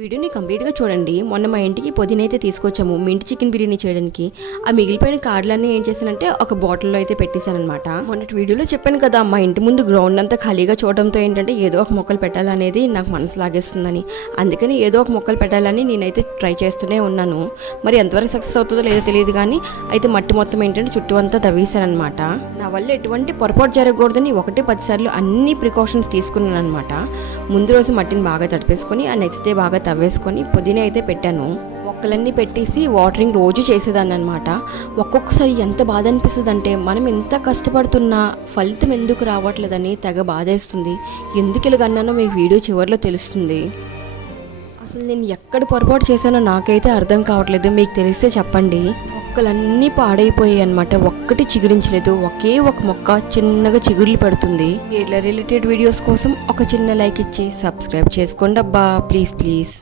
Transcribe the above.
వీడియోని కంప్లీట్గా చూడండి. మొన్న మా ఇంటికి పుదీనా అయితే తీసుకొచ్చాము మింట్ చికెన్ బిర్యానీ చేయడానికి. ఆ మిగిలిపోయిన కార్డులన్నీ ఏం చేశానంటే ఒక బాటిల్లో అయితే పెట్టేశాను అనమాట. మొన్నటి వీడియోలో చెప్పాను కదా, మా ఇంటి ముందు గ్రౌండ్ అంతా ఖాళీగా చూడడంతో ఏంటంటే ఏదో ఒక మొక్కలు పెట్టాలనేది నాకు మనసు లాగేస్తుందని, అందుకని ఏదో ఒక మొక్కలు పెట్టాలని నేనైతే ట్రై చేస్తూనే ఉన్నాను. మరి ఎంతవరకు సక్సెస్ అవుతుందో లేదో తెలియదు కానీ అయితే మట్టి మొత్తం ఏంటంటే చుట్టూ అంతా తవ్వేశాను అనమాట. నా వల్ల ఎటువంటి పొరపాటు జరగకూడదని 1-10 సార్లు అన్ని ప్రికాషన్స్ తీసుకున్నాను అనమాట. ముందు రోజు మట్టిని బాగా తడిపేసుకొని ఆ నెక్స్ట్ డే బాగా తవ్వేసుకొని పుదీనా అయితే పెట్టాను. మొక్కలన్నీ పెట్టేసి వాటరింగ్ రోజు చేసేదాన్ని అనమాట. ఒక్కొక్కసారి ఎంత బాధ అనిపిస్తుంది అంటే మనం ఎంత కష్టపడుతున్నా ఫలితం ఎందుకు రావట్లేదని తెగ బాధేస్తుంది. ఎందుకు ఇలాగన్నానో మీకు వీడియో చివరిలో తెలుస్తుంది. అసలు నేను ఎక్కడ పొరపాటు చేశానో నాకైతే అర్థం కావట్లేదు. మీకు తెలిస్తే చెప్పండి. మొక్కలన్నీ పాడైపోయాయి అనమాట. ఒక్కటి చిగురించలేదు. ఒకే ఒక మొక్క చిన్నగా చిగుర్లు పెడుతుంది. ఇట్లా రిలేటెడ్ వీడియోస్ కోసం ఒక చిన్న లైక్ ఇచ్చి సబ్స్క్రైబ్ చేసుకోండి అబ్బా, ప్లీజ్.